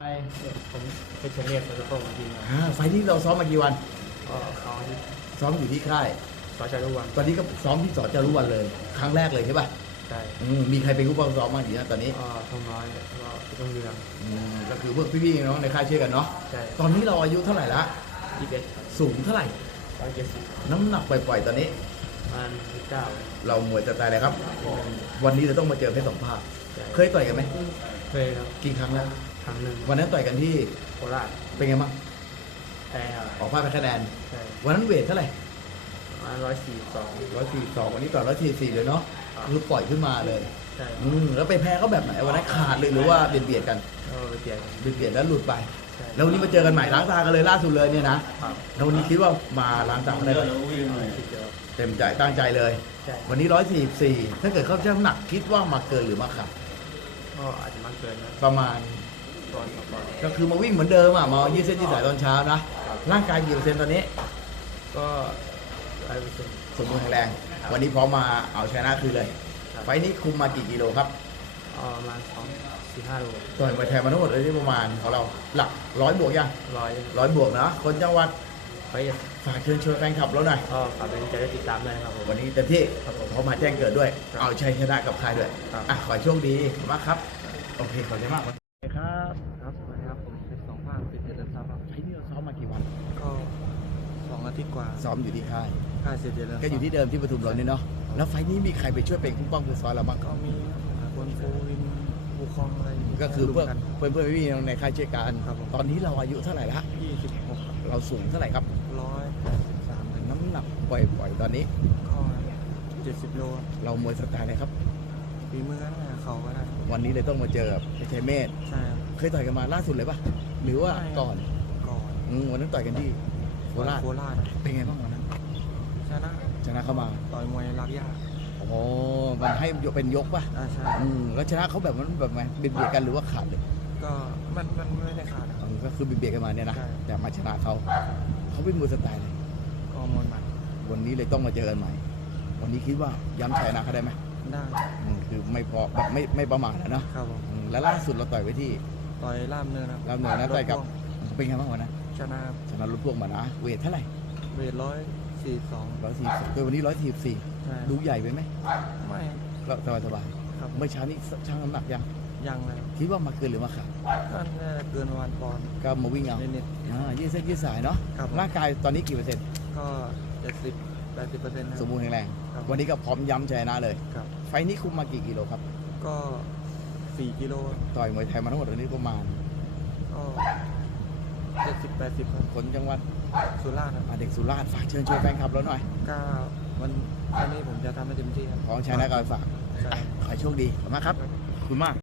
ไปผมเป็นเชนเนตแล้วก็ผมทีมอ่าไฟล์นี้เราซ้อมมากี่วัน ก็เขาที่ซ้อมอยู่ที่ค่ายสอชาลุวันตอนนี้ก็ซ้อมที่สอนจารุวันเลย ครั้งแรกเลยใช่ป่ะใช่อืมมีใครเป็นผู้ปกครองซ้อมบ้างอยู่นะตอนนี้ก็ทองน้อยแล้วก็ต้องเรืองอืมก็คือพวกพี่ๆเนาะในค่ายเชื่อกันเนาะ ใช่ตอนนี้เราอายุเท่าไหร่ละ ยี่สิบเอ็ดสูงเท่าไหร่ ร้อยเจ็ดสิบน้ำหนักปล่อยๆตอนนี้ ประมาณสิบเก้าเรามวยจะตายเลยครับ วันนี้เราต้องมาเจอเพชรสองภาคใช่เคยต่อยกันไหม เคยครับ กี่ครั้งแล้ว ครั้งหนึ่งวันนั้นต่อยกันที่โคราชเป็นไงบ้างแพ้ครับออกพลาดไปคะแนน ใช่วันนั้นเวทเท่าไหร่ประมาณร้อยสี่สองร้อยสี่สองวันนี้ต่อร้อยสี่สี่เลยเนาะครับคือปล่อยขึ้นมาเลย ใช่อืมแล้วไปแพ้เขาแบบไหนวันนั้นขาดเลยหรือว่าเบียดเบียดกันก็ไปเปลี่ยนเบียดเบียดแล้วหลุดไป ใช่ แล้ววันนี้มาเจอกันใหม่ล้างตากันเลยล่าสุดเลยเนี่ยนะครับแล้ววันนี้คิดว่ามาล้างตาได้ไหมคิดเดียวเต็มใจตั้งใจเลย ใช่วันนี้ร้อยสี่สี่ถ้าเกิดเขาจะน้ำหนักคิดว่ามาเกินหรือมาขาดก็อาจจะมากเกินนะประมาณตอนต่อตอน ก็คือมาวิ่งเหมือนเดิมอะมายืดเส้นยืดสายตอนเช้านะ ร่างกายกี่เปอร์เซ็นต์ตอนนี้ก็ร้อยเปอร์เซ็นต์สมบูรณ์แข็งแรง วันนี้พร้อมมาเอาชนะคืนเลยครับไฟล์นี้คุมมากี่กิโลครับก็ประมาณสองสี่ห้าโลต่อยมวยไทยมาทั้งหมดเลยที่ประมาณของเราหลักร้อยบวกยังร้อยร้อยบวกนะคนจังหวัดไปอีกฝากเชิญชวนแฟนคลับเราหน่อยก็ฝากเป็นใจได้ติดตามด้วยนะครับผมวันนี้เต็มที่ครับผมเขามาแจ้งเกิดด้วยครับเอาชัยชนะกับใครด้วยครับอะขอให้โชคดีมากครับ โอเคขอบคุณมาก ครับครับสวัสดีครับผมเป็นสองภาคเป็นเจริญทรัพย์ครับไฟล์นี้เราซ้อมมากี่วันก็สองอาทิตย์กว่าซ้อมอยู่ที่ค่ายค่ายเสียเจริญก็อยู่ที่เดิมที่ปทุมเราเนี่ยเนาะแล้วไฟล์นี้มีใครไปช่วยเป็นคุ้มป้องคุ้มซ้อนเราบ้างก็มีคนฟูวินบูคองอะไรก็คือเพื่อนกันเพื่อนเพื่อนพี่ๆในค่ายเช่วยกันครับผมตอนนี้เราอายุเท่าไหร่ละยี่สิบหกเราสูงเท่าไหร่ครับร้อยแปดสิบสามน้ำหนักปล่อยๆตอนนี้ข้อเจ็ดสิบโลเรามวยสไตล์อะไรครับ ฝีมือนั่นแหละเขาก็ได้วันนี้เลยต้องมาเจอกับเพชรชัยเมธใช่ครับเคยต่อยกันมาล่าสุดเลยปะหรือว่าไม่ก่อนก่อนอืมวันนั้นต่อยกันที่โคราชโคราชเป็นไงบ้างวันนั้นชนะชนะเข้ามาต่อยมวยรักยากโอ้มันให้ยกเป็นยกปะอ่าใช่อืมแล้วชนะเขาแบบมันแบบไงเบียดเบียดกันหรือว่าขาดเลยก็มันมันไม่ได้ขาดนะครับ อืมก็คือเบียดเบียดกันมาเนี่ยนะใช่ แต่มาชนะเขาเขาเป็นมวยสไตล์เลยก็มวยหมัดวันนี้เลยต้องมาเจอกันใหม่ วันนี้คิดว่าย้ำชัยนะเขาได้ไหม ได้อืมคือไม่พอแบบไม่ไม่ประมาทนะเนาะครับผมอืมแล้วล่าสุดเราต่อยไว้ที่ต่อยล่ามเนินครับล่ามเนินนะต่อยกับรถพ่วงเป็นไงบ้างวันนั้นชนะชนะรถพ่วงมานะเวทเท่าไหร่เวทร้อยสี่สองร้อยสี่สิบตัววันนี้ร้อยสี่สี่ใช่ดูใหญ่ไปไหมไม่ก็สบายสบายครับๆเมื่อเช้านี้ช่างน้ำหนักยังยังเลยคิดว่ามาเกินหรือมาขาดก็น่าจะเกินประมาณปอนด์ก็มาวิ่งเอานิด อ่ายืดเส้นยืดสายเนาะครับร่างกายตอนนี้กี่เปอร์เซ็นต์ๆก็เจ็ดสิบแปดสิบเปอร์เซ็นต์สมบูรณ์แข็งแรง ครับวันนี้ก็พร้อมย้ำชัยชนะเลย ครับ ไฟล์นี้คุมมากี่กิโลครับ ก็สี่กิโลต่อยมวยไทยมาทั้งหมดวันนี้ประมาณก็เจ็ดสิบแปดสิบครับคนจังหวัดสุราษฎร์ครับอ่าเด็กสุราษฎร์ฝากเชิญชวนแฟนคลับเราหน่อย ก็วันวันนี้ผมจะทำให้เต็มที่ครับ ของชัยนะก็ฝากใช่ขอให้โชคดีขอบคุณมากครับ ขอบคุณมาก